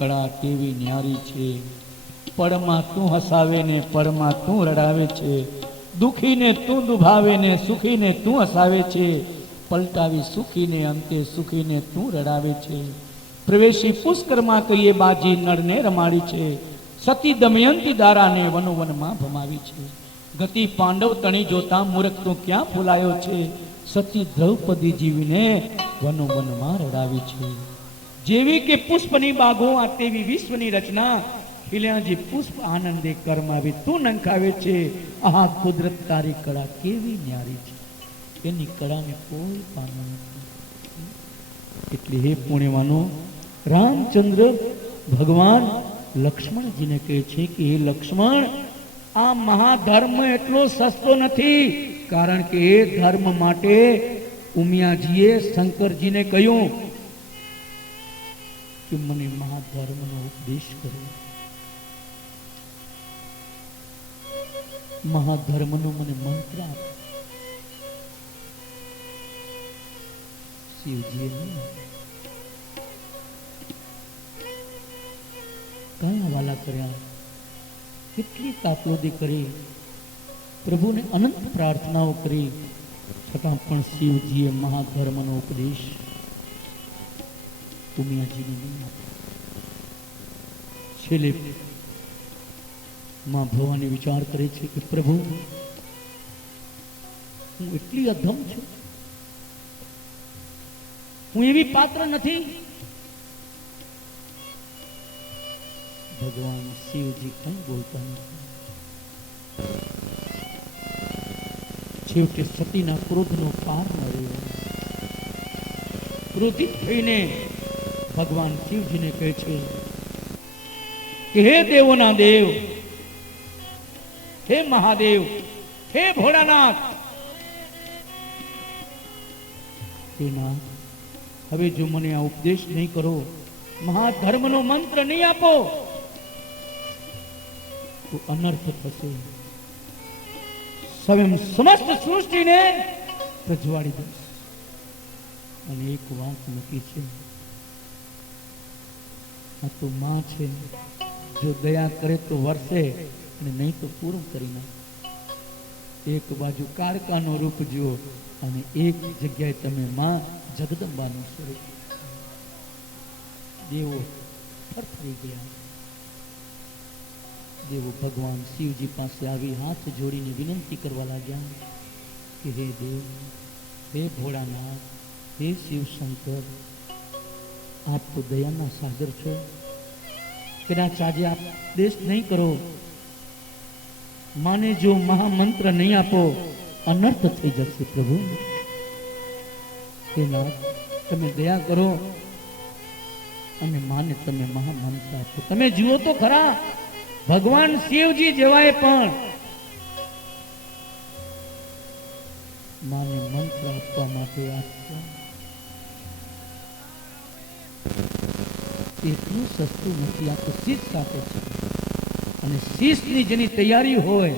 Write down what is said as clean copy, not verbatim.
કળા કેવી ન્યારી છે. પળમાં તું હસાવે ને પળમાં તું રડાવે છે. દુખીને તું દુભાવે ને સુખીને તું હસાવે છે. પલટાવી સુખીને અંતે સુખીને તું રડાવે છે. પ્રવેશી પુષ્કરમાં કહીએ બાજી નળને રમાડી છે. સતી દમયંતી દારાને વનોવનમાં ભમાવી છે. ગતિ પાંડવ તણી જોતા મૂર્ખ તું ક્યાં ફૂલાયો છે. સતી દ્રૌપદી જીવીને વનોવનમાં રડાવી છે. જેવી કે પુષ્પની બાગો આ તેવી વિશ્વની રચના. ખીલ્યાજી પુષ્પ આનંદે કરમાવી તું નંખાવે છે. આહા કુદરત તારી કળા કેવી ન્યારી છે. એની કળાને કોઈ પામો નથી. એટલે હે પુણ્યવાનો, રામચંદ્ર ભગવાન લક્ષ્મણજીને કહે છે કે હે લક્ષ્મણ, આ મહાધર્મ એટલો સસ્તો નથી. કારણ કે એ ધર્મ માટે ઉમિયાજીએ શંકરજીને કહ્યું કે મને મહાધર્મનો ઉપદેશ કરો, મહાધર્મનો મને મંત્ર આપો. શિવજીએ કયા વાલા કર્યા, કેટલી કાકલોદી કરી, પ્રભુને અનંત પ્રાર્થનાઓ કરી, છતાં પણ શિવજીએ મહાધર્મનો ઉપદેશ ઉમિયાજીને નહીં આપ્યો. છેલ્લે માં ભવાની વિચાર કરે છે કે પ્રભુ, હું એટલી અધમ છું, હું એવી પાત્ર નથી. ભગવાન શિવજી કઈ બોલતા નથી. છેવટે સતીના ક્રોધનો પાર ન રહ્યો. ક્રોધિત થઈને ભગવાન શિવજીને કહે છે કે હે દેવોના દેવ, હે મહાદેવ, હે ભોળાનાથ, હે નાથ, હવે જો મને આ ઉપદેશ નહીં કરો, મહાધર્મનો મંત્ર નહીં આપો, તો અનર્થ થશે. સ્વયં સમસ્ત સૃષ્ટિને પ્રજવાળી દઈશ. અને એક વાત નક્કી છે, આ તો માં છે, જો દયા કરે તો વર્ષે, અને નહીં તો પૂરું કરી નાખે. એક બાજુ કાળકાનો રૂપ જુઓ અને એક જગ્યાએ તમે માં જગદંબાનું સ્વરૂપ. દેવો થરથરી ગયા. દેવો ભગવાન શિવજી પાસે આવી હાથ જોડીને વિનંતી કરવા લાગ્યા કે હે દેવ, હે ભોળાનાથ, હે શિવ શંકર, આપ તો દયાના સાગર છો. કદાચ આજે આપ દેશ નહીં કરો, માને જો મહામંત્ર નહીં આપો, અનર્થ થઈ જશે. પ્રભુ હે નાથ, તમે દયા કરો અને માને તમે મહામંત્ર આપો. તમે જુઓ તો ખરા, ભગવાન શિવજી જેવાય પણ માને મંત્ર આપવા માટે એટલું સસ્તું નથી. આ તો શીશ સાથે છે, અને શીશની જેની તૈયારી હોય